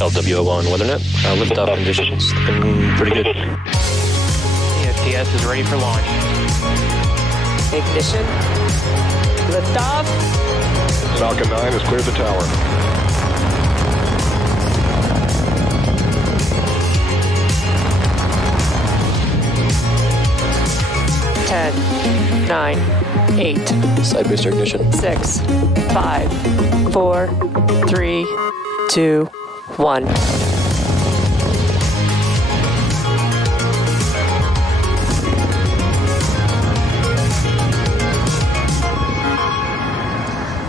LWO1 WeatherNet. Liftoff conditions looking pretty good. CFTS is ready for launch. Ignition. Liftoff. Falcon 9 has cleared the tower. Ten, 9, 8. Side booster ignition. 6, 5, 4, 3, 2, 1.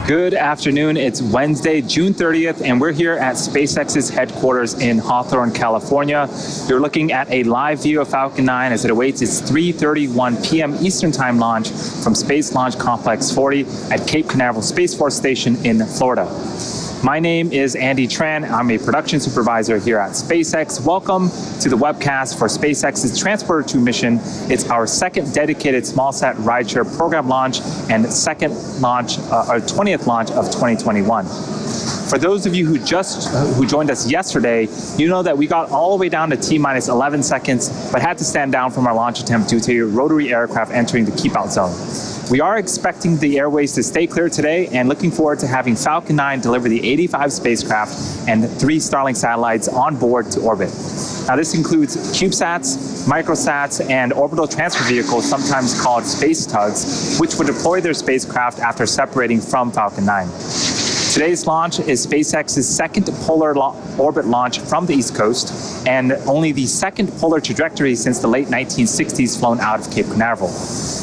Good afternoon. It's Wednesday, June 30th, and we're here at SpaceX's headquarters in Hawthorne, California. You're looking at a live view of Falcon 9 as it awaits its 3:31 p.m. Eastern Time launch from Space Launch Complex 40 at Cape Canaveral Space Force Station in Florida. My name is Andy Tran. I'm a production supervisor here at SpaceX. Welcome to the webcast for SpaceX's Transporter 2 mission. It's our second dedicated SmallSat Rideshare Program launch and second launch, our 20th launch of 2021. For those of you who joined us yesterday, you know that we got all the way down to T-minus 11 seconds, but had to stand down from our launch attempt due to a rotary aircraft entering the keep out zone. We are expecting the airways to stay clear today and looking forward to having Falcon 9 deliver the 85 spacecraft and 3 Starlink satellites on board to orbit. Now this includes CubeSats, microsats, and orbital transfer vehicles, sometimes called space tugs, which will deploy their spacecraft after separating from Falcon 9. Today's launch is SpaceX's second polar orbit launch from the East Coast, and only the second polar trajectory since the late 1960s flown out of Cape Canaveral.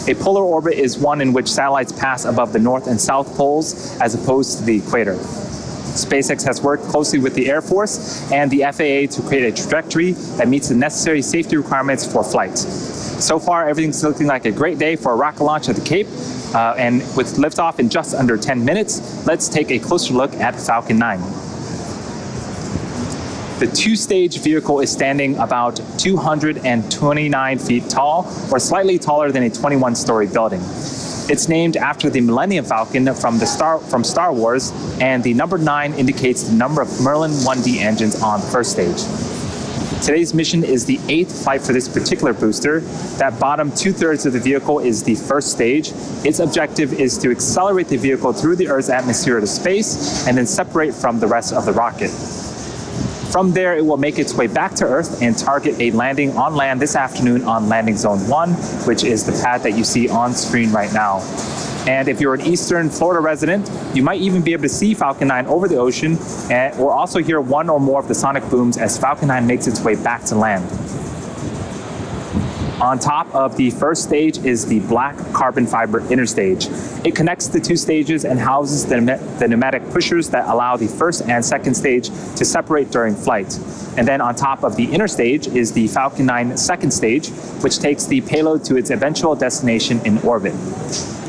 A polar orbit is one in which satellites pass above the North and South poles as opposed to the equator. SpaceX has worked closely with the Air Force and the FAA to create a trajectory that meets the necessary safety requirements for flight. So far, everything's looking like a great day for a rocket launch at the Cape. And with liftoff in just under 10 minutes, let's take a closer look at Falcon 9. The 2-stage vehicle is standing about 229 feet tall, or slightly taller than a 21-story building. It's named after the Millennium Falcon from Star Wars, and the number 9 indicates the number of Merlin 1D engines on the first stage. Today's mission is the 8th flight for this particular booster. That bottom 2/3 of the vehicle is the first stage. Its objective is to accelerate the vehicle through the Earth's atmosphere to space and then separate from the rest of the rocket. From there, it will make its way back to Earth and target a landing on land this afternoon on landing zone 1, which is the pad that you see on screen right now. And if you're an Eastern Florida resident, you might even be able to see Falcon 9 over the ocean, or also hear one or more of the sonic booms as Falcon 9 makes its way back to land. On top of the first stage is the black carbon fiber inner stage. It connects the 2 stages and houses the pneumatic pushers that allow the first and second stage to separate during flight. And then on top of the inner stage is the Falcon 9 second stage, which takes the payload to its eventual destination in orbit.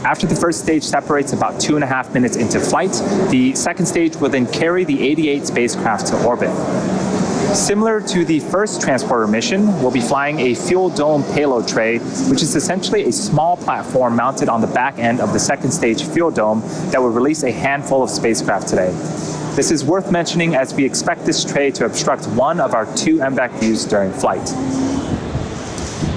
After the first stage separates about 2.5 minutes into flight, the second stage will then carry the 88 spacecraft to orbit. Similar to the first transporter mission, we'll be flying a fuel dome payload tray, which is essentially a small platform mounted on the back end of the second stage fuel dome that will release a handful of spacecraft today. This is worth mentioning as we expect this tray to obstruct one of our 2 MVAC views during flight.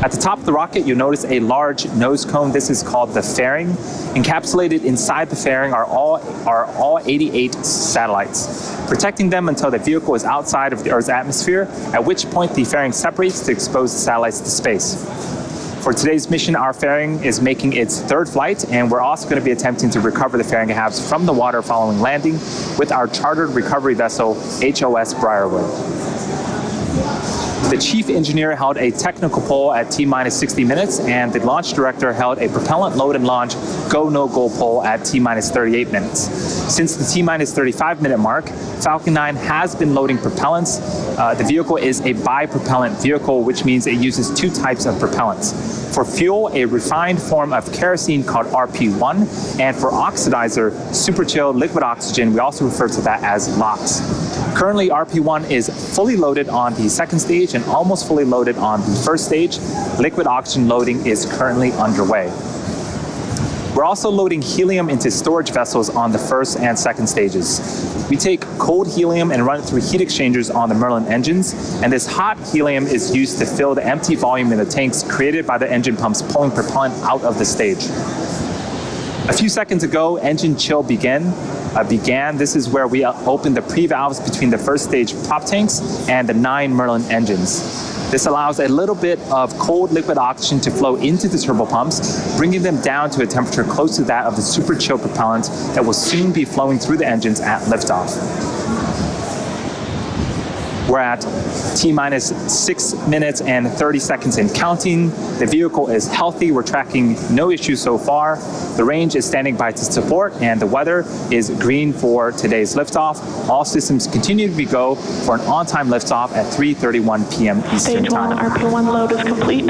At the top of the rocket, you'll notice a large nose cone. This is called the fairing. Encapsulated inside the fairing are all 88 satellites, protecting them until the vehicle is outside of the Earth's atmosphere, at which point the fairing separates to expose the satellites to space. For today's mission, our fairing is making its 3rd flight, and we're also going to be attempting to recover the fairing halves from the water following landing with our chartered recovery vessel, HOS Briarwood. The chief engineer held a technical poll at T-minus 60 minutes, and the launch director held a propellant load and launch go no go poll at T-minus 38 minutes. Since the T-minus 35 minute mark, Falcon 9 has been loading propellants. The vehicle is a bipropellant vehicle, which means it uses 2 types of propellants. For fuel, a refined form of kerosene called RP1, and for oxidizer, super chilled liquid oxygen, we also refer to that as LOX. Currently, RP1 is fully loaded on the 2nd stage and almost fully loaded on the 1st stage. Liquid oxygen loading is currently underway. We're also loading helium into storage vessels on the 1st and 2nd stages. We take cold helium and run it through heat exchangers on the Merlin engines, and this hot helium is used to fill the empty volume in the tanks created by the engine pumps pulling propellant out of the stage. A few seconds ago, engine chill began. This is where we opened the pre-valves between the 1st stage prop tanks and the 9 Merlin engines. This allows a little bit of cold liquid oxygen to flow into the turbopumps, bringing them down to a temperature close to that of the super chill propellant that will soon be flowing through the engines at liftoff. We're at T-minus 6 minutes and 30 seconds and counting. The vehicle is healthy. We're tracking no issues so far. The range is standing by to support, and the weather is green for today's liftoff. All systems continue to be go for an on-time liftoff at 3:31 p.m. Eastern Stage Time. 1 RP1 load is complete.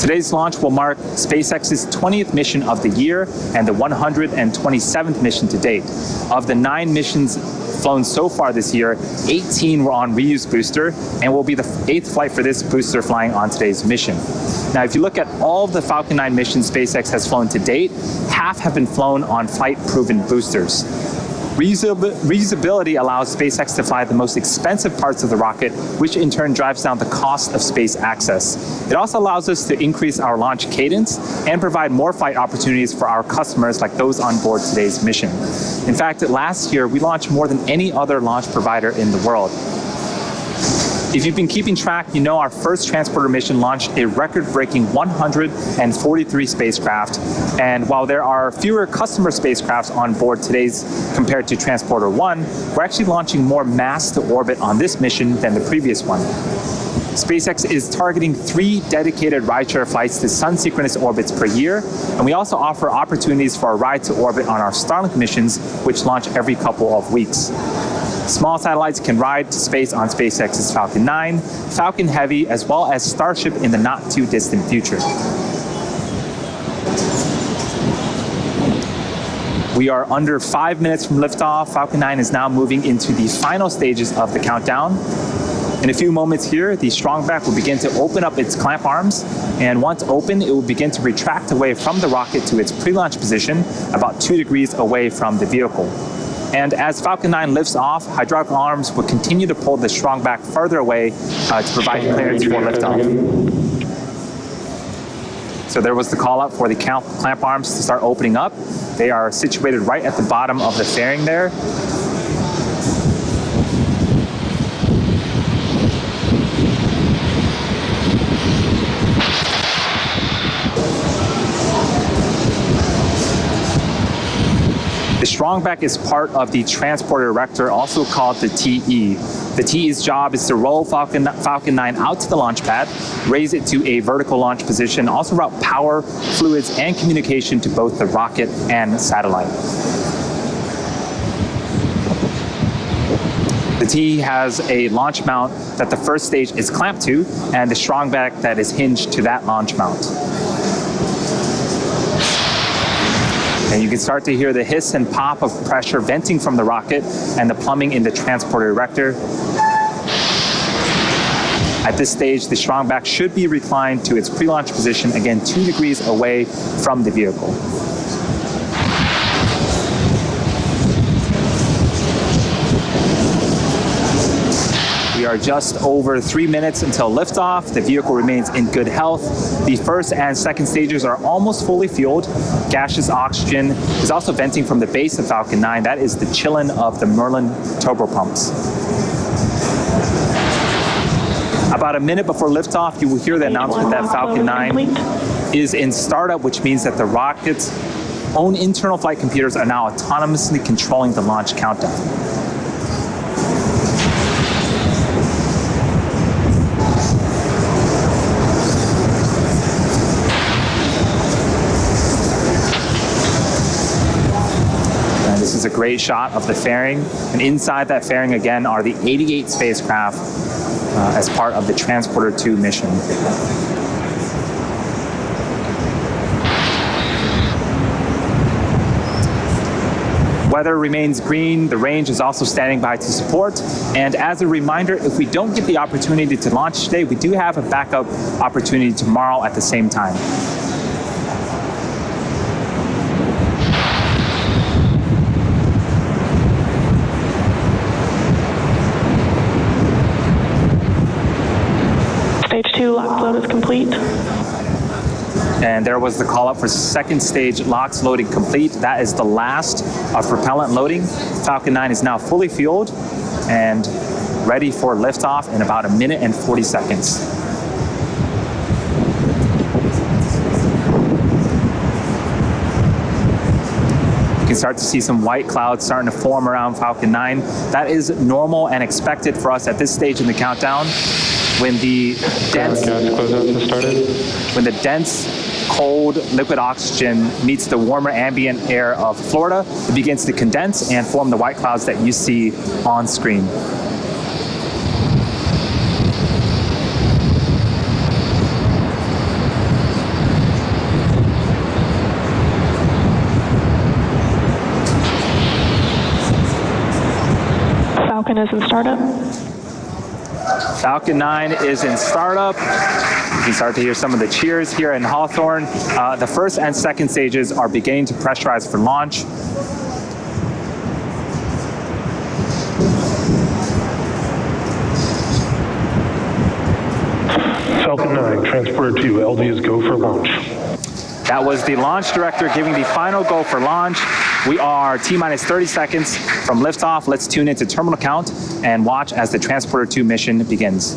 Today's launch will mark SpaceX's 20th mission of the year and the 127th mission to date. Of the 9 missions flown so far this year, 18 were on reuse booster, and will be the 8th flight for this booster flying on today's mission. Now, if you look at all of the Falcon 9 missions SpaceX has flown to date, half have been flown on flight-proven boosters. Reusability allows SpaceX to fly the most expensive parts of the rocket, which in turn drives down the cost of space access. It also allows us to increase our launch cadence and provide more flight opportunities for our customers like those on board today's mission. In fact, last year, we launched more than any other launch provider in the world. If you've been keeping track, you know our first transporter mission launched a record-breaking 143 spacecraft. And while there are fewer customer spacecrafts on board today's compared to Transporter 1, we're actually launching more mass to orbit on this mission than the previous one. SpaceX is targeting 3 dedicated rideshare flights to sun-synchronous orbits per year, and we also offer opportunities for a ride to orbit on our Starlink missions, which launch every couple of weeks. Small satellites can ride to space on SpaceX's Falcon 9, Falcon Heavy, as well as Starship in the not-too-distant future. We are under 5 minutes from liftoff. Falcon 9 is now moving into the final stages of the countdown. In a few moments here, the strongback will begin to open up its clamp arms, and once open, it will begin to retract away from the rocket to its pre-launch position, about 2 degrees away from the vehicle. And as Falcon 9 lifts off, hydraulic arms will continue to pull the strongback further away to provide clearance for liftoff. So there was the call out for the clamp arms to start opening up. They are situated right at the bottom of the fairing there. The strongback is part of the transporter erector, also called the TE. The TE's job is to roll Falcon 9 out to the launch pad, raise it to a vertical launch position, also route power, fluids, and communication to both the rocket and satellite. The TE has a launch mount that the first stage is clamped to, and the strongback that is hinged to that launch mount. And you can start to hear the hiss and pop of pressure venting from the rocket and the plumbing in the transporter erector. At this stage, the strongback should be reclined to its pre-launch position, again 2 degrees away from the vehicle. We are just over 3 minutes until liftoff. The vehicle remains in good health. The first and second stages are almost fully fueled. Gaseous oxygen is also venting from the base of Falcon 9. That is the chillin of the Merlin turbopumps. About a minute before liftoff, you will hear the announcement that Falcon 9 is in startup, which means that the rocket's own internal flight computers are now autonomously controlling the launch countdown. And this is a great shot of the fairing, and inside that fairing again are the 88 spacecraft as part of the Transporter 2 mission. Weather remains green. The range is also standing by to support. And as a reminder, if we don't get the opportunity to launch today, we do have a backup opportunity tomorrow at the same time. Stage 2 lock load is complete. And there was the call up for second stage LOX loading complete. That is the last of propellant loading. Falcon 9 is now fully fueled and ready for liftoff in about 1 minute and 40 seconds. You can start to see some white clouds starting to form around Falcon 9. That is normal and expected for us at this stage in the countdown. When the dense, cold liquid oxygen meets the warmer ambient air of Florida, it begins to condense and form the white clouds that you see on screen. Falcon is in startup. Falcon 9 is in startup. You can start to hear some of the cheers here in Hawthorne. The first and second stages are beginning to pressurize for launch. Falcon 9, Transporter 2, LD is go for launch. That was the launch director giving the final go for launch. We are T-minus 30 seconds from liftoff. Let's tune into terminal count and watch as the Transporter 2 mission begins.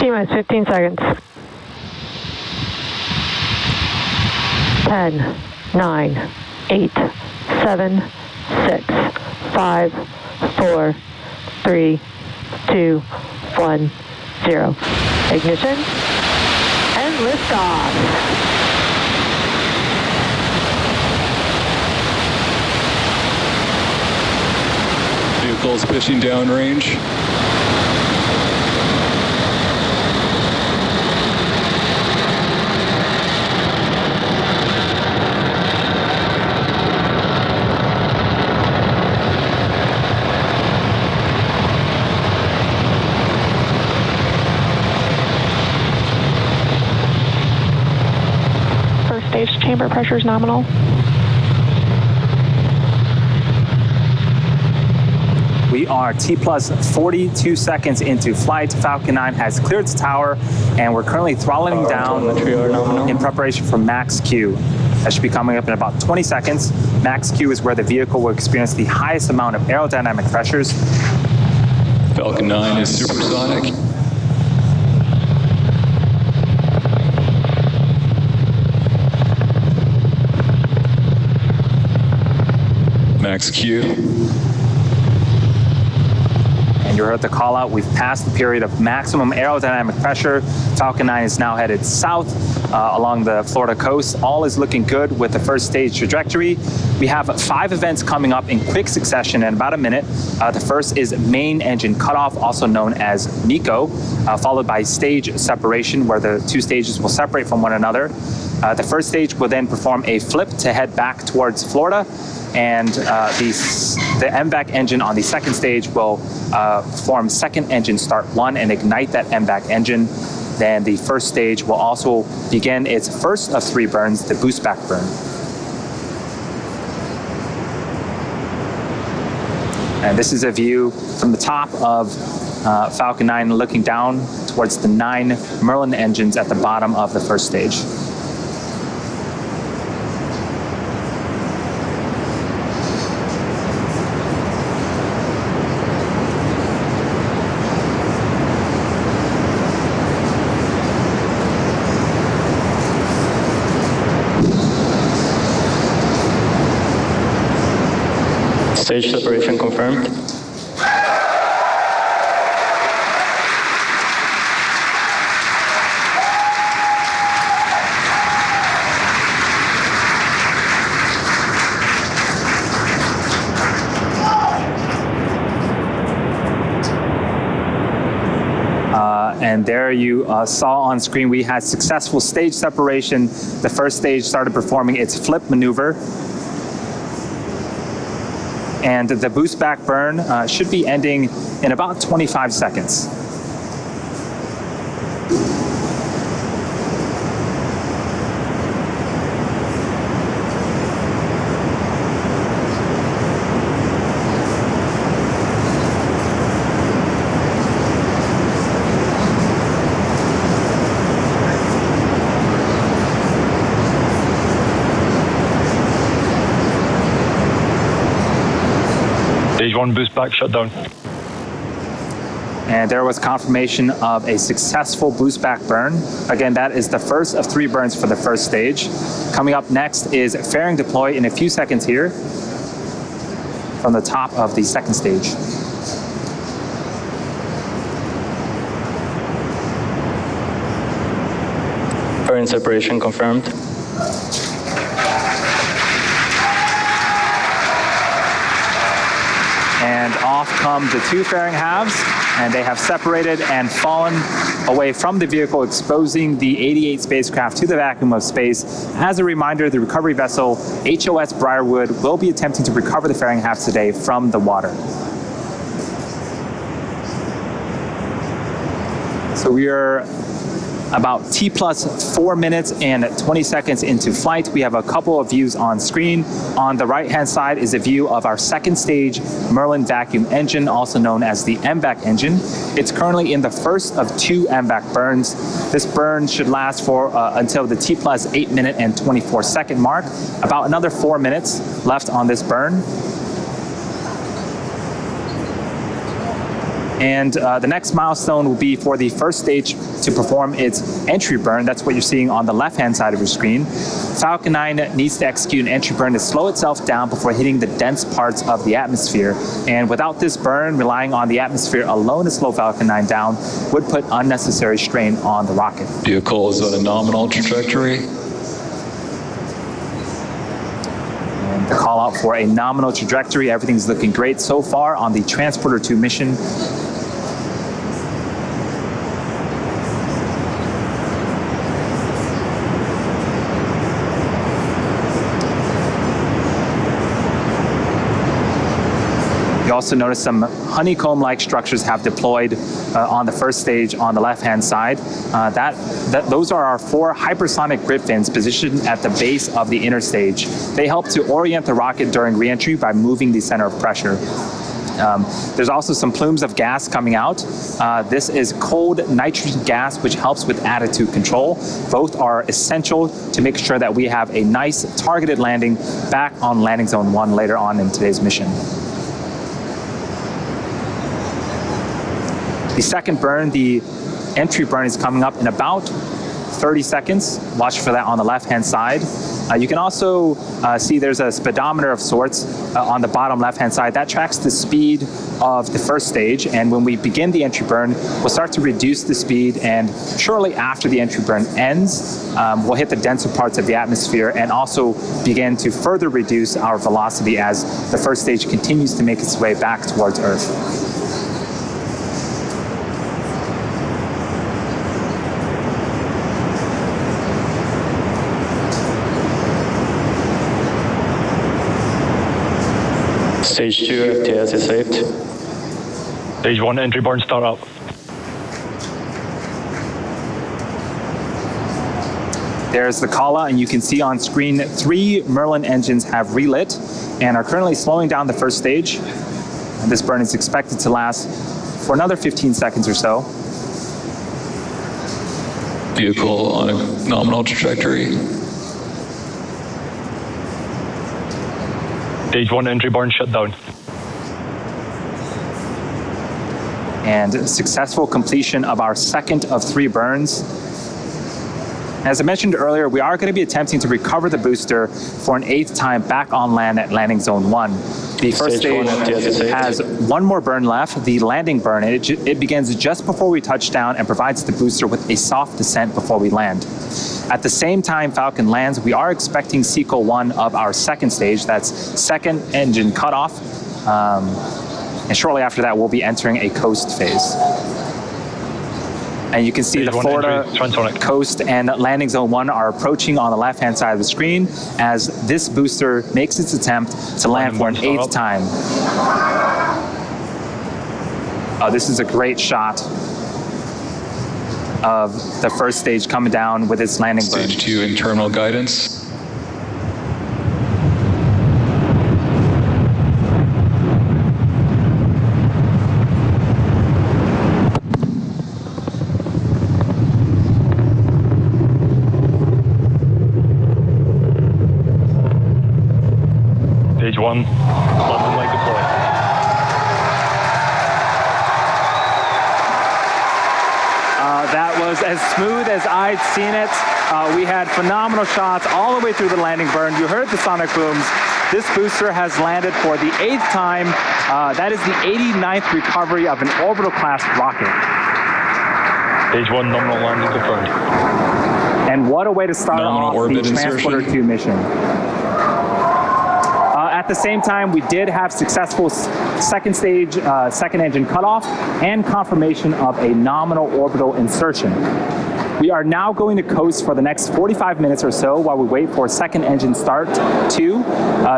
T-minus 15 seconds. 10, 9, 8, 7, 6, 5, 4, 3, 2, 1, 0. Ignition and liftoff. Vehicles pitching downrange. Stage chamber pressure is nominal. We are T-plus 42 seconds into flight. Falcon 9 has cleared its tower, and we're currently throttling down in preparation for max Q. That should be coming up in about 20 seconds. Max Q is where the vehicle will experience the highest amount of aerodynamic pressures. Falcon 9 is supersonic. Max Q. And you heard the call out. We've passed the period of maximum aerodynamic pressure. Falcon 9 is now headed south along the Florida coast. All is looking good with the first stage trajectory. We have 5 events coming up in quick succession in about a minute. The first is main engine cutoff, also known as MECO, followed by stage separation, where the 2 stages will separate from one another. The first stage will then perform a flip to head back towards Florida, and the MVAC engine on the second stage will perform second engine start 1 and ignite that MVAC engine. then the first stage will also begin its first of 3 burns, the boost back burn. And this is a view from the top of Falcon 9 looking down towards the 9 Merlin engines at the bottom of the first stage. Stage separation confirmed. And there you saw on screen we had successful stage separation. The first stage started performing its flip maneuver. And the boost back burn should be ending in about 25 seconds. Stage 1 boost back shutdown. And there was confirmation of a successful boost back burn. Again, that is the first of 3 burns for the first stage. Coming up next is fairing deploy in a few seconds here from the top of the second stage. Fairing separation confirmed. And off come the 2 fairing halves, and they have separated and fallen away from the vehicle, exposing the 88 spacecraft to the vacuum of space. As a reminder, the recovery vessel HOS Briarwood will be attempting to recover the fairing halves today from the water. So we are about T plus 4 minutes and 20 seconds into flight. We have a couple of views on screen. On the right-hand side is a view of our second stage Merlin vacuum engine, also known as the MVAC engine. It's currently in the first of 2 MVAC burns. This burn should last for until the T plus 8 minute and 24 second mark. About another 4 minutes left on this burn. And the next milestone will be for the first stage to perform its entry burn. That's what you're seeing on the left-hand side of your screen. Falcon 9 needs to execute an entry burn to slow itself down before hitting the dense parts of the atmosphere. And without this burn, relying on the atmosphere alone to slow Falcon 9 down would put unnecessary strain on the rocket. Vehicle is on a nominal trajectory. And the call out for a nominal trajectory. Everything's looking great so far on the Transporter 2 mission. You also notice some honeycomb-like structures have deployed on the first stage on the left-hand side. Those are our 4 hypersonic grid fins positioned at the base of the inner stage. They help to orient the rocket during re-entry by moving the center of pressure. There's also some plumes of gas coming out. This is cold nitrogen gas, which helps with attitude control. Both are essential to make sure that we have a nice targeted landing back on landing zone 1 later on in today's mission. The second burn, the entry burn, is coming up in about 30 seconds. Watch for that on the left-hand side. You can also see there's a speedometer of sorts on the bottom left-hand side. That tracks the speed of the first stage, and when we begin the entry burn, we'll start to reduce the speed, and shortly after the entry burn ends, we'll hit the denser parts of the atmosphere and also begin to further reduce our velocity as the first stage continues to make its way back towards Earth. Stage 2 FTS is saved. Stage 1 entry burn start up. There's the Kala, and you can see on screen 3 Merlin engines have relit and are currently slowing down the first stage. And this burn is expected to last for another 15 seconds or so. Vehicle on a nominal trajectory. Stage 1 entry burn shut down. And successful completion of our second of 3 burns. As I mentioned earlier, we are going to be attempting to recover the booster for an 8th time back on land at landing zone 1. The first stage has 1 more burn left, the landing burn. It begins just before we touch down and provides the booster with a soft descent before we land. At the same time Falcon lands, we are expecting sequel 1 of our second stage. That's second engine cutoff. And shortly after that, we'll be entering a coast phase. And you can see the Florida coast and landing zone 1 are approaching on the left-hand side of the screen as this booster makes its attempt to land for an 8th time. This is a great shot of the first stage coming down with its landing burn. Stage 2 internal guidance. Stage 1, landing light deployed. That was as smooth as I'd seen it. We had phenomenal shots all the way through the landing burn. You heard the sonic booms. This booster has landed for the 8th time. That is the 89th recovery of an Orbital class rocket. Stage 1, nominal landing confirmed. And what a way to start off the Transporter 2 mission. At the same time, we did have successful second stage, second engine cutoff, and confirmation of a nominal orbital insertion. We are now going to coast for the next 45 minutes or so while we wait for second engine start 2.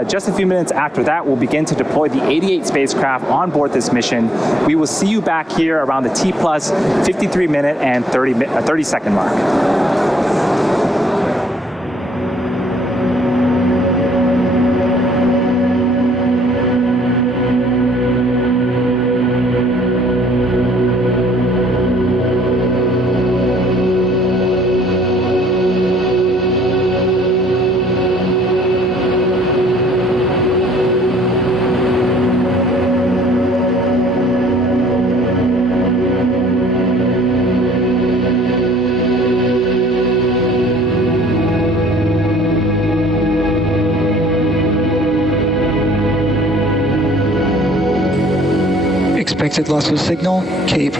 Just a few minutes after that, we'll begin to deploy the 88 spacecraft on board this mission. We will see you back here around the T plus 53 minute and 30 second mark. Expected loss of signal, Cape.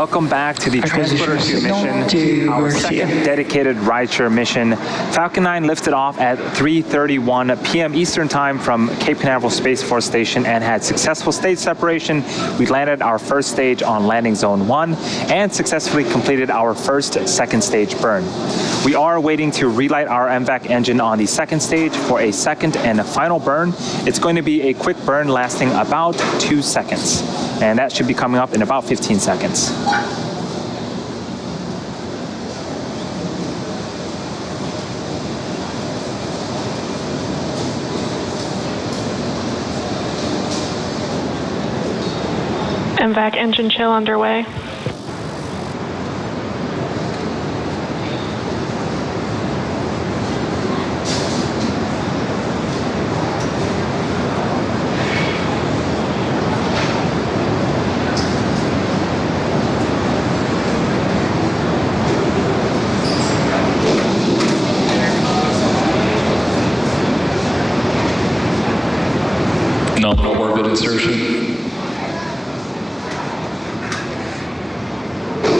Welcome back to the Transporter 2 mission, our second dedicated rideshare mission. Falcon 9 lifted off at 3:31 p.m. Eastern Time from Cape Canaveral Space Force Station and had successful stage separation. We landed our first stage on landing zone 1 and successfully completed our first second stage burn. We are waiting to relight our MVAC engine on the second stage for a second and final burn. It's going to be a quick burn lasting about 2 seconds. And that should be coming up in about 15 seconds. MVAC engine chill underway. Nominal orbit insertion.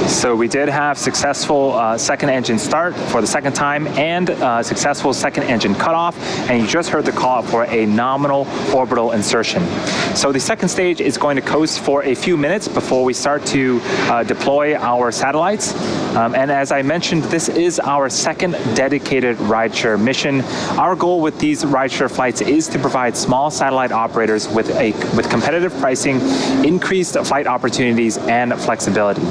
So we did have successful second engine start for the second time and successful second engine cutoff, and you just heard the call for a nominal orbital insertion. So the second stage is going to coast for a few minutes before we start to deploy our satellites. And as I mentioned, this is our second dedicated rideshare mission. Our goal with these rideshare flights is to provide small satellite operators with competitive pricing, increased flight opportunities, and flexibility.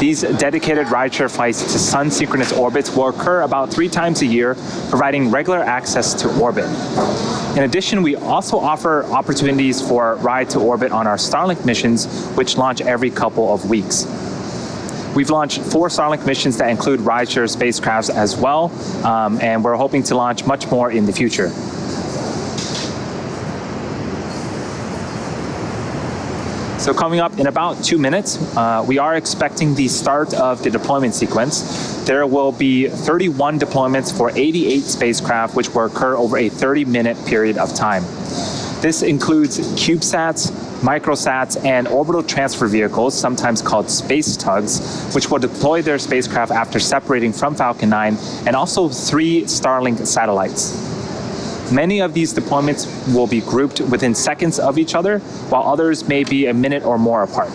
These dedicated rideshare flights to sun-synchronous orbits will occur about 3 times a year, providing regular access to orbit. In addition, we also offer opportunities for ride to orbit on our Starlink missions, which launch every couple of weeks. We've launched 4 Starlink missions that include rideshare spacecrafts as well, and we're hoping to launch much more in the future. So coming up in about 2 minutes, we are expecting the start of the deployment sequence. There will be 31 deployments for 88 spacecraft, which will occur over a 30-minute period of time. This includes CubeSats, microsats, and orbital transfer vehicles, sometimes called space tugs, which will deploy their spacecraft after separating from Falcon 9, and also 3 Starlink satellites. Many of these deployments will be grouped within seconds of each other, while others may be a minute or more apart.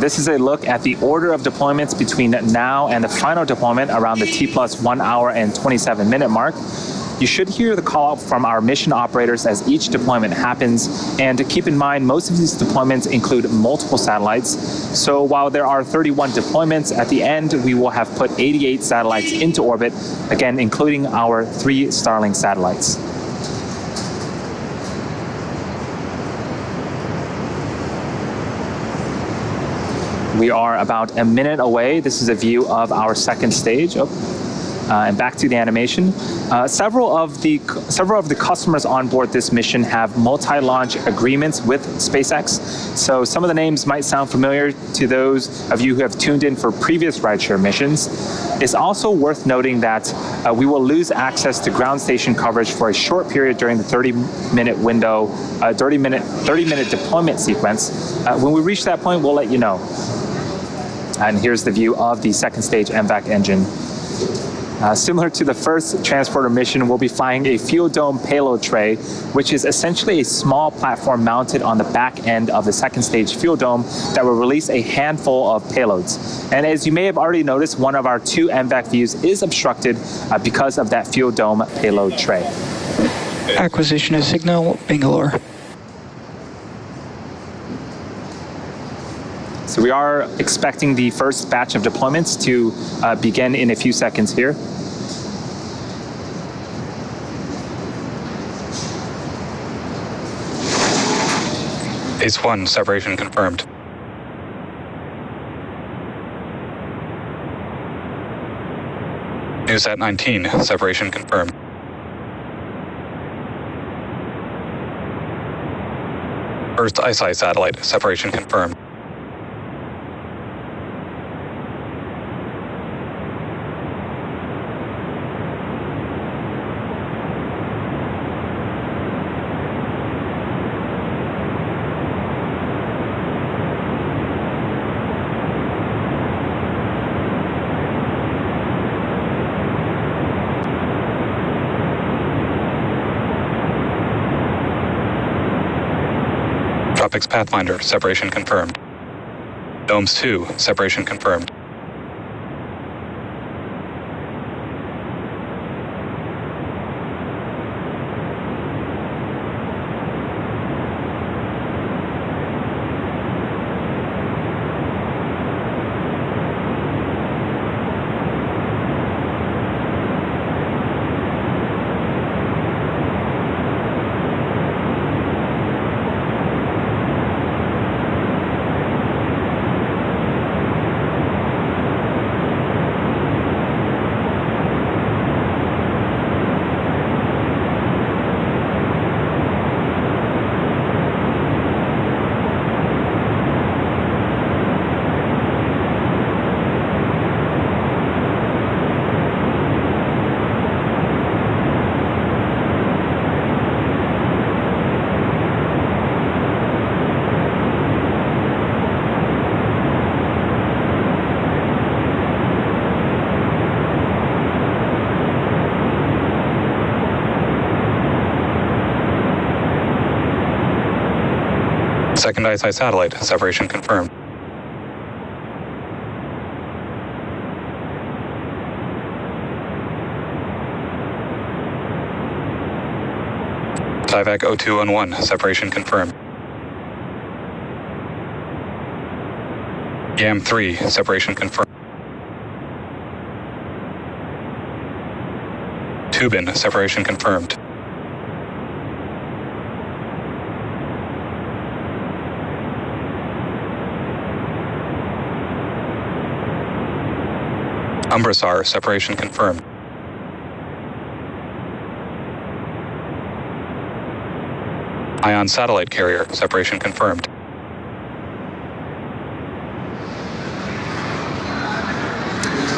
This is a look at the order of deployments between now and the final deployment around the T+1 hour and 27-minute mark. You should hear the call out from our mission operators as each deployment happens, and to keep in mind, most of these deployments include multiple satellites. So while there are 31 deployments, at the end we will have put 88 satellites into orbit, again including our 3 Starlink satellites. We are about a minute away. This is a view of our second stage. And back to the animation. Several of the customers on board this mission have multi-launch agreements with SpaceX. So some of the names might sound familiar to those of you who have tuned in for previous rideshare missions. It's also worth noting that we will lose access to ground station coverage for a short period during the 30-minute window, 30-minute deployment sequence. When we reach that point, we'll let you know. And here's the view of the second stage MVAC engine. Similar to the first transporter mission, we'll be flying a fuel dome payload tray, which is essentially a small platform mounted on the back end of the second stage fuel dome that will release a handful of payloads. And as you may have already noticed, one of our 2 MVAC views is obstructed because of that fuel dome payload tray. Acquisition of signal, Bangalore. So we are expecting the first batch of deployments to begin in a few seconds here. Phase 1, separation confirmed. NewSat 19, separation confirmed. First ISI satellite, separation confirmed. Tropics Pathfinder, separation confirmed. Domes 2, separation confirmed. Second ISI satellite, separation confirmed. Tyvac 0211, separation confirmed. YAM 3, separation confirmed. Tubin, separation confirmed. Umbrasar, separation confirmed. Ion satellite carrier, separation confirmed.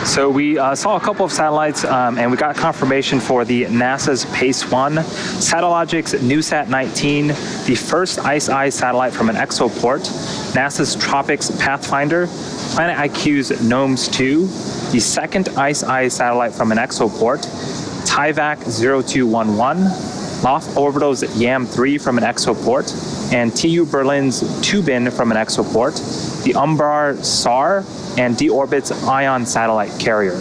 So we saw a couple of satellites and we got confirmation for the NASA's PACE-1, Satellogics NewSat 19, the first ICE-I satellite from an exoport, NASA's Tropics Pathfinder, Planet IQ's GNOMES-2, the second ICE-I satellite from an exoport, Tyvac 0211, Loft Orbital's YAM-3 from an exoport, and TU Berlin's Tubin from an exoport, the Umbrar SAR, and D-Orbit's Ion satellite carrier.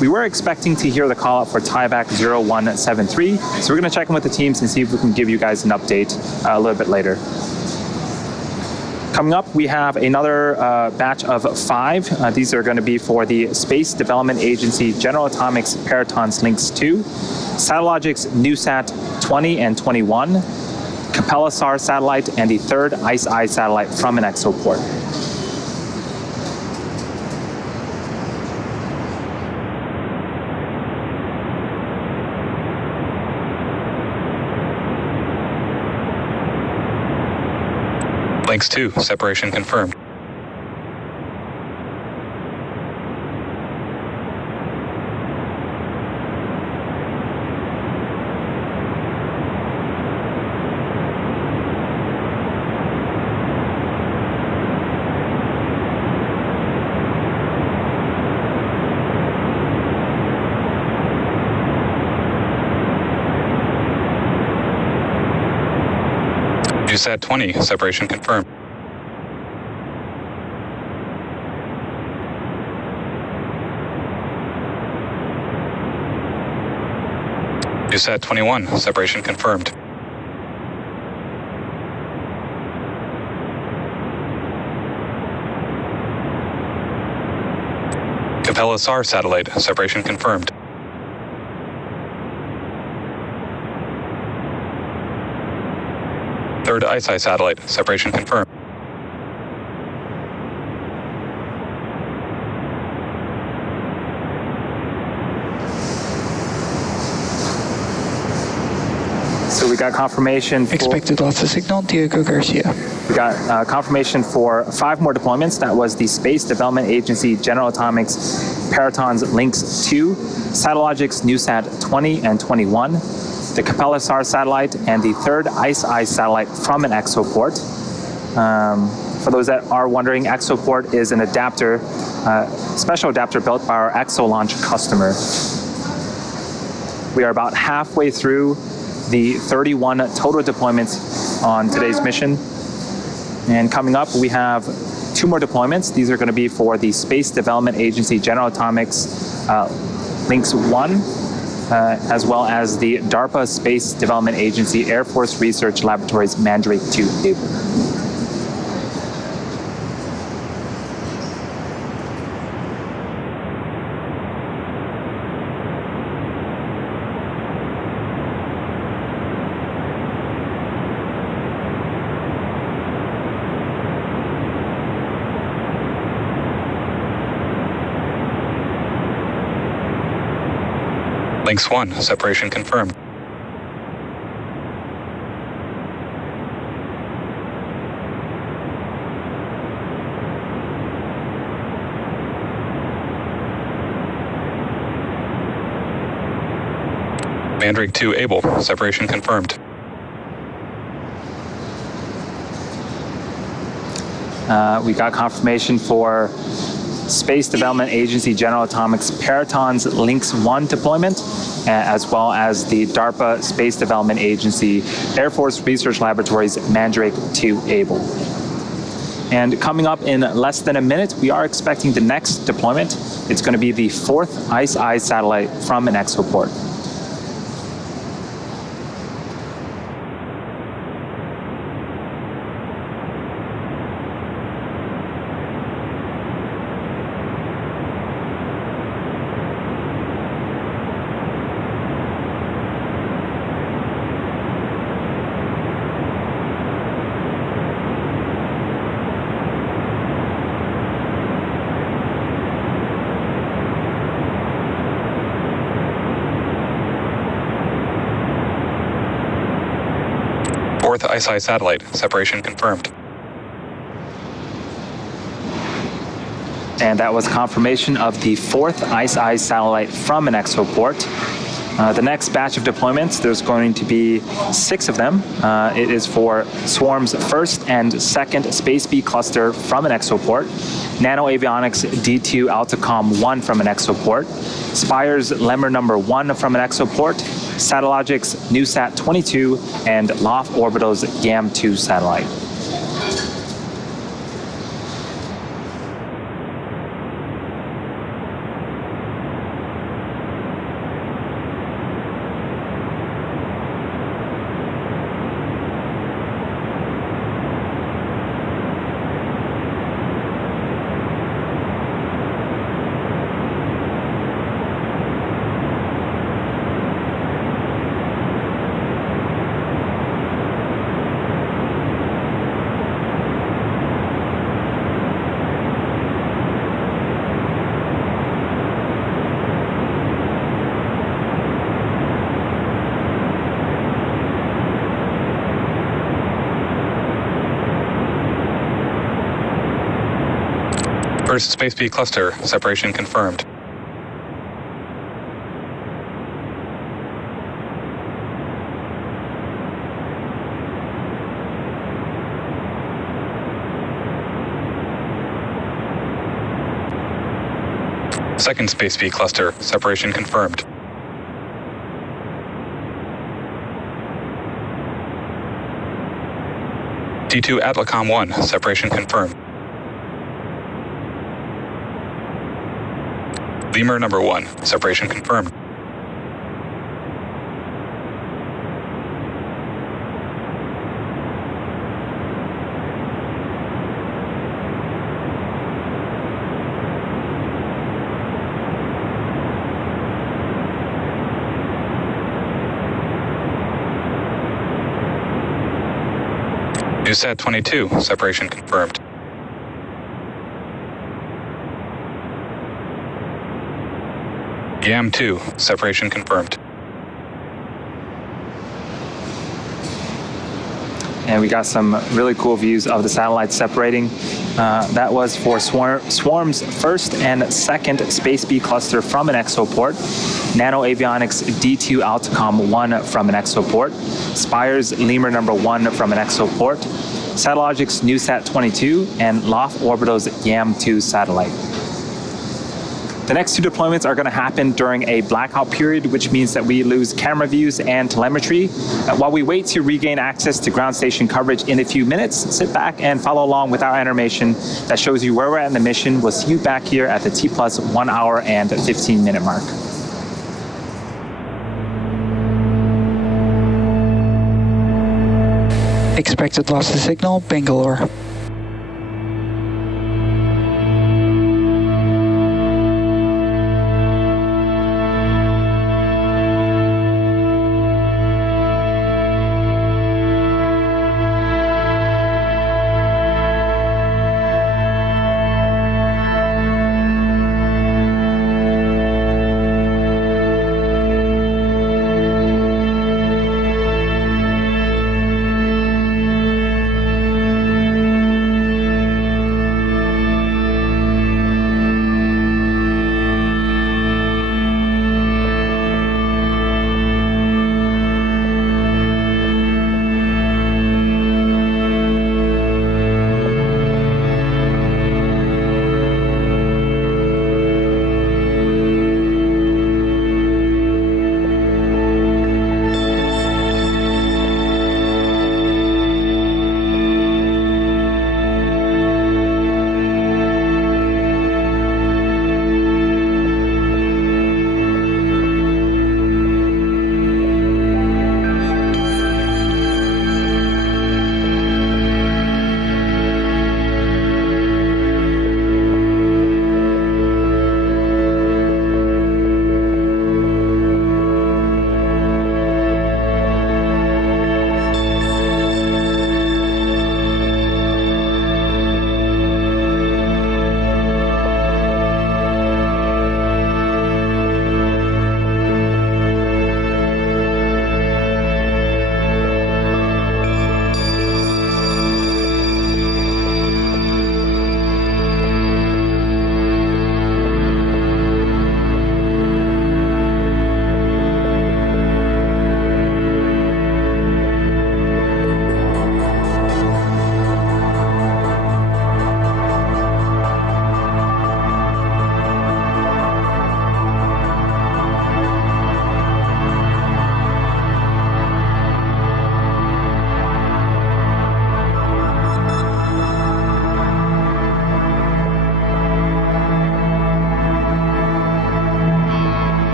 We were expecting to hear the call out for Tyvac 0173, so we're going to check in with the teams and see if we can give you guys an update a little bit later. Coming up, we have another batch of 5. These are going to be for the Space Development Agency General Atomics Peritons Lynx 2, Satellogics NewSat 20 and 21, Capella SAR satellite, and the third ICE-I satellite from an exoport. Lynx 2, separation confirmed. CubeSat 20, separation confirmed. CubeSat 21, separation confirmed. Capella SAR satellite, separation confirmed. Third ICE-I satellite, separation confirmed. So we got confirmation for... Expected Alpha signal, Diego Garcia. We got confirmation for 5 more deployments. That was the Space Development Agency General Atomics Peritons Lynx 2, Satellogics NewSat 20 and 21, the Capella SAR satellite, and the third ICE-I satellite from an exoport. For those that are wondering, exoport is an adapter, special adapter built by our ExoLaunch customer. We are about halfway through the 31 total deployments on today's mission. And coming up, we have 2 more deployments. These are going to be for the Space Development Agency General Atomics Lynx 1, as well as the DARPA Space Development Agency Air Force Research Laboratories Mandrake 2 Able. Lynx 1, separation confirmed. Mandrake 2 able, separation confirmed. We got confirmation for Space Development Agency General Atomics Paraton's Lynx 1 deployment, as well as the DARPA Space Development Agency Air Force Research Laboratories Mandrake 2 able. And coming up in less than a minute, we are expecting the next deployment. It's going to be the 4th ICE-I satellite from an exoport. Fourth ICE-I satellite, separation confirmed. And that was confirmation of the 4th ICE-I satellite from an exoport. The next batch of deployments, there's going to be 6 of them. It is for Swarm's 1st and 2nd Space B cluster from an exoport, Nano Avionics D2 Altacom 1 from an exoport, Spire's Lemur number 1 from an exoport, Satellogic's NewSat 22, and Loft Orbital's GAM2 satellite. First Space B cluster, separation confirmed. Second Space B cluster, separation confirmed. D2 Atlacom 1, separation confirmed. Lemur number 1, separation confirmed. NewSat 22, separation confirmed. GAM2, separation confirmed. And we got some really cool views of the satellites separating. That was for Swarm's 1st and 2nd Space B cluster from an exoport, Nano Avionics D2 Altacom 1 from an exoport, Spire's Lemur number 1 from an exoport, Satellogic's NewSat 22, and Loft Orbital's GAM2 satellite. The next two deployments are going to happen during a blackout period, which means that we lose camera views and telemetry. While we wait to regain access to ground station coverage in a few minutes, sit back and follow along with our animation that shows you where we're at in the mission. We'll see you back here at the T plus 1 hour and 15-minute mark. Expected loss of signal, Bangalore.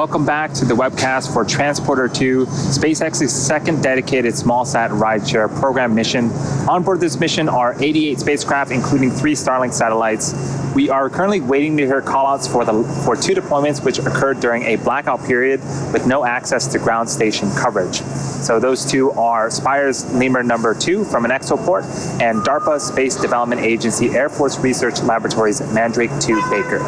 Welcome back to the webcast for Transporter 2, SpaceX's second dedicated SmallSat Rideshare Program mission. On board this mission are 88 spacecraft, including 3 Starlink satellites. We are currently waiting to hear callouts for 2 deployments which occurred during a blackout period with no access to ground station coverage. So those 2 are Spire's Lemur number 2 from an exoport and DARPA Space Development Agency Air Force Research Laboratories Mandrake 2 Baker.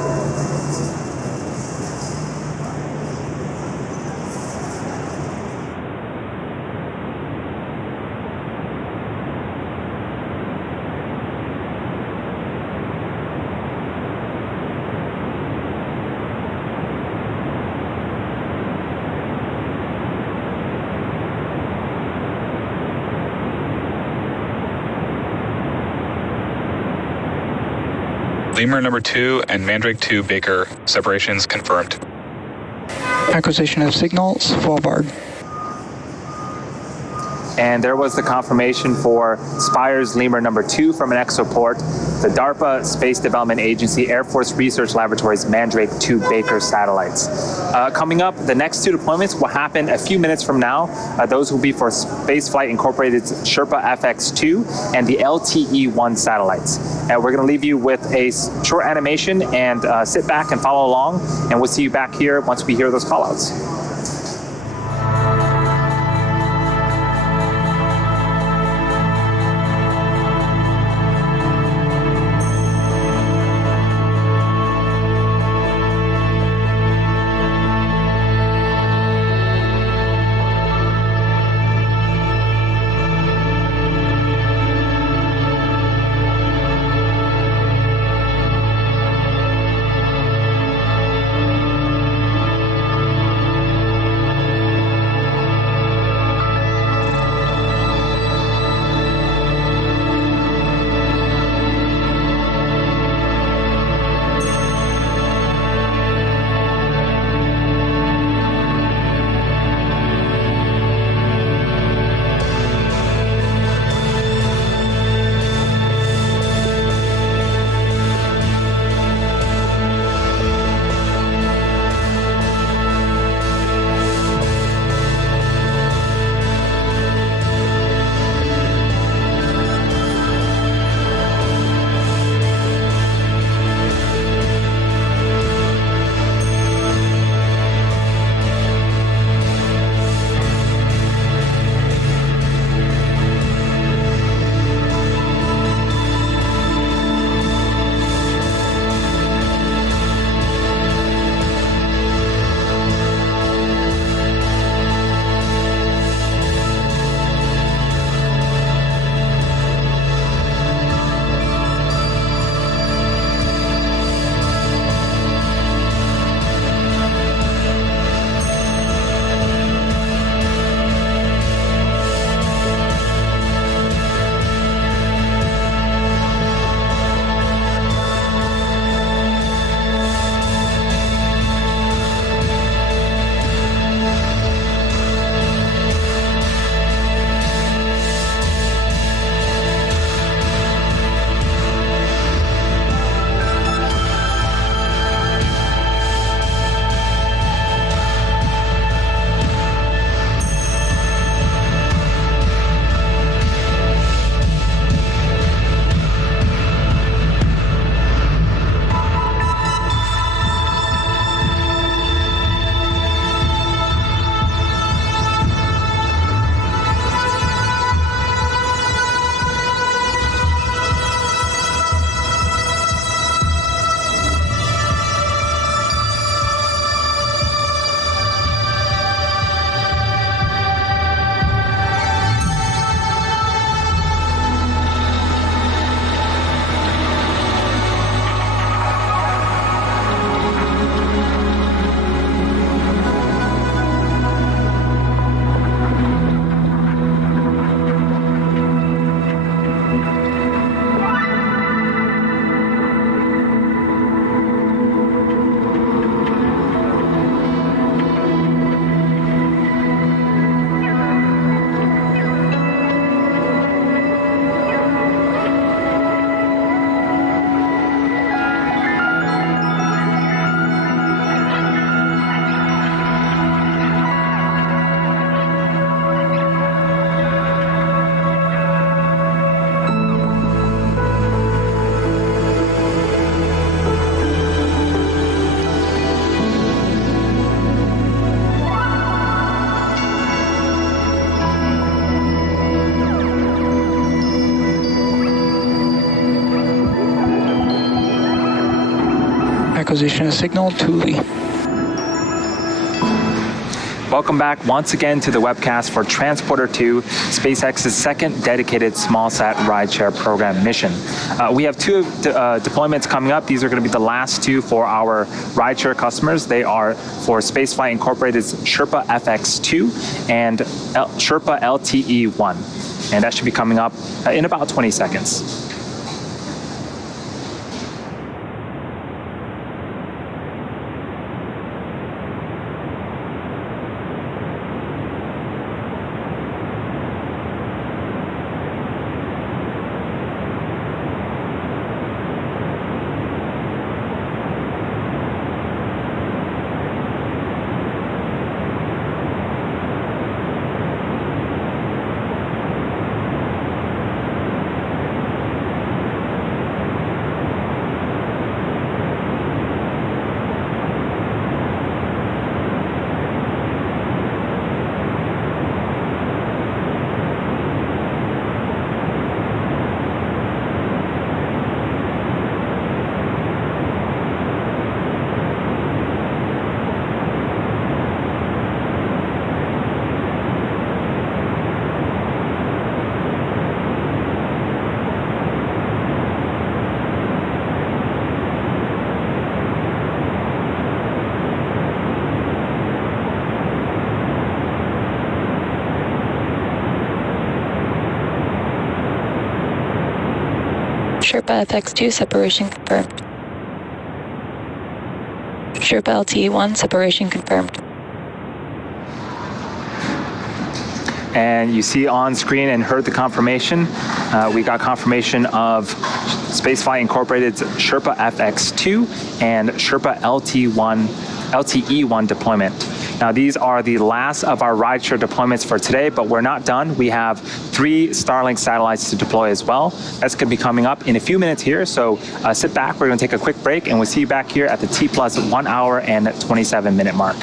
Lemur number 2 and Mandrake 2 Baker, separations confirmed. Acquisition of signals, forward. And there was the confirmation for Spire's Lemur number 2 from an exoport, the DARPA Space Development Agency Air Force Research Laboratories Mandrake 2 Baker satellites. Coming up, the next 2 deployments will happen a few minutes from now. Those will be for Spaceflight Incorporated's Sherpa FX2 and the LTE-1 satellites. And we're going to leave you with a short animation and sit back and follow along, and we'll see you back here once we hear those callouts. Acquisition of signal to Lee. Welcome back once again to the webcast for Transporter 2, SpaceX's second dedicated SmallSat Rideshare Program mission. We have two deployments coming up. These are going to be the last two for our rideshare customers. They are for Spaceflight Incorporated's Sherpa FX2 and Sherpa LTE-1. And that should be coming up in about 20 seconds. Sherpa FX2 separation confirmed. Sherpa LTE-1 separation confirmed. And you see on screen and heard the confirmation. We got confirmation of Spaceflight Incorporated's Sherpa FX2 and Sherpa LTE-1 deployment. Now, these are the last of our rideshare deployments for today, but we're not done. We have 3 Starlink satellites to deploy as well. That's going to be coming up in a few minutes here, so sit back. We're going to take a quick break, and we'll see you back here at the T plus 1 hour and 27-minute mark.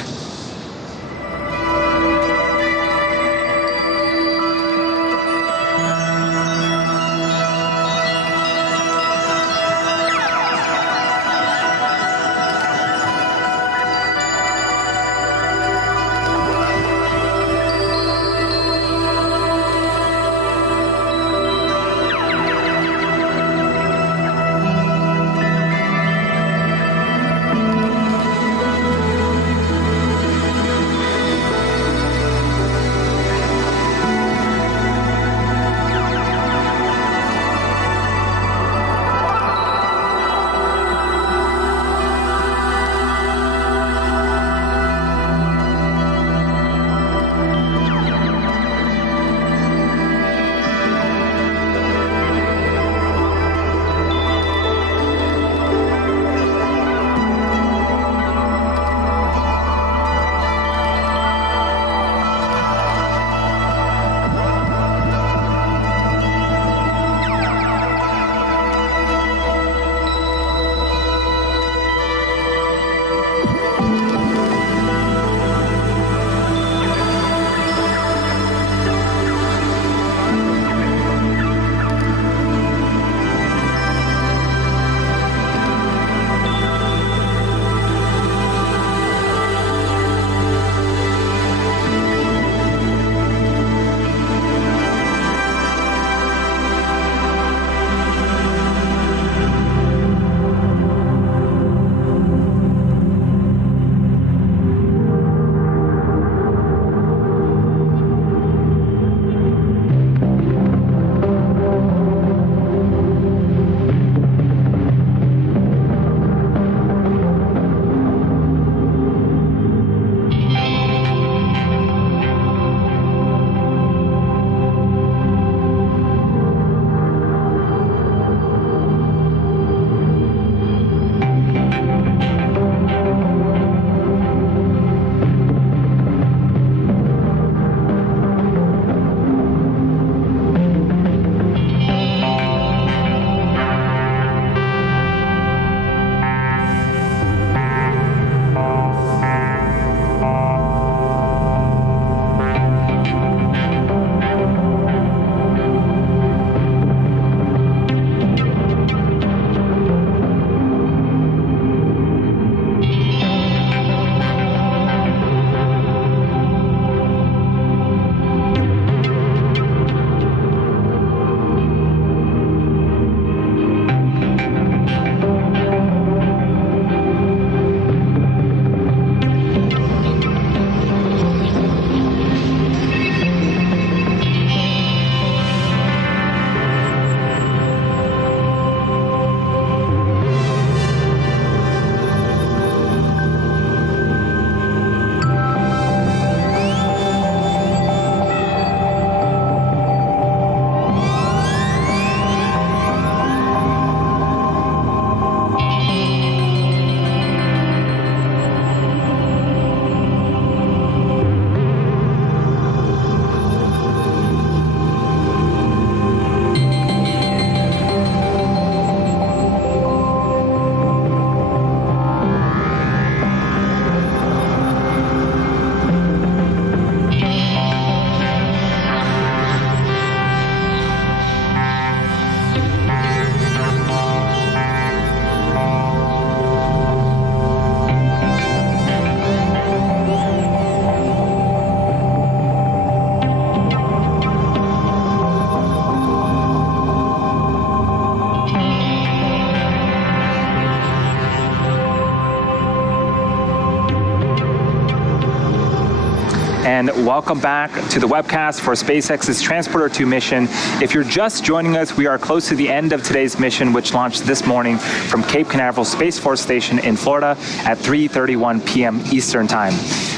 and welcome back to the webcast for SpaceX's Transporter 2 mission. If you're just joining us, we are close to the end of today's mission, which launched this morning from Cape Canaveral Space Force Station in Florida at 3:31 p.m. Eastern Time.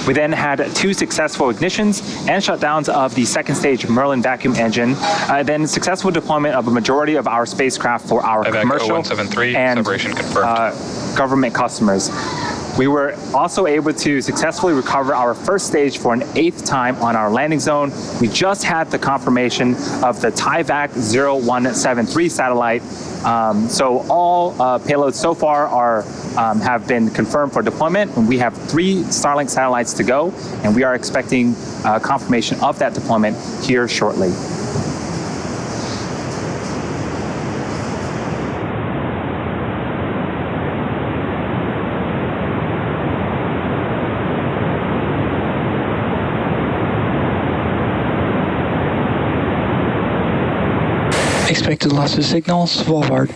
We then had 2 successful ignitions and shutdowns of the second stage Merlin vacuum engine, then successful deployment of a majority of our spacecraft for our commercial 0173, and separation confirmed. Government customers. We were also able to successfully recover our first stage for an 8th time on our landing zone. We just had the confirmation of the TIVAC 0173 satellite. So all payloads so far have been confirmed for deployment, and we have 3 Starlink satellites to go, and we are expecting confirmation of that deployment here shortly. Expected loss of signals, forward.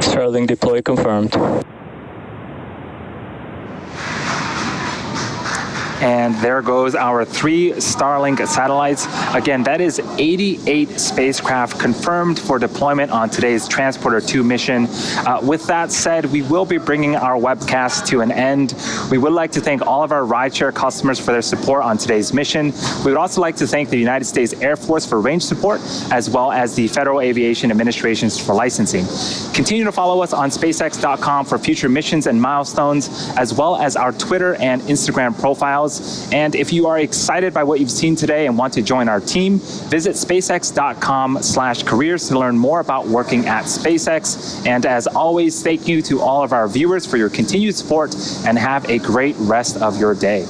Starlink deploy confirmed. And there goes our 3 Starlink satellites. Again, that is 88 spacecraft confirmed for deployment on today's Transporter 2 mission. With that said, we will be bringing our webcast to an end. We would like to thank all of our rideshare customers for their support on today's mission. We would also like to thank the United States Air Force for range support, as well as the Federal Aviation Administration for licensing. Continue to follow us on SpaceX.com for future missions and milestones, as well as our Twitter and Instagram profiles. And if you are excited by what you've seen today and want to join our team, visit SpaceX.com/careers to learn more about working at SpaceX. And as always, thank you to all of our viewers for your continued support, and have a great rest of your day.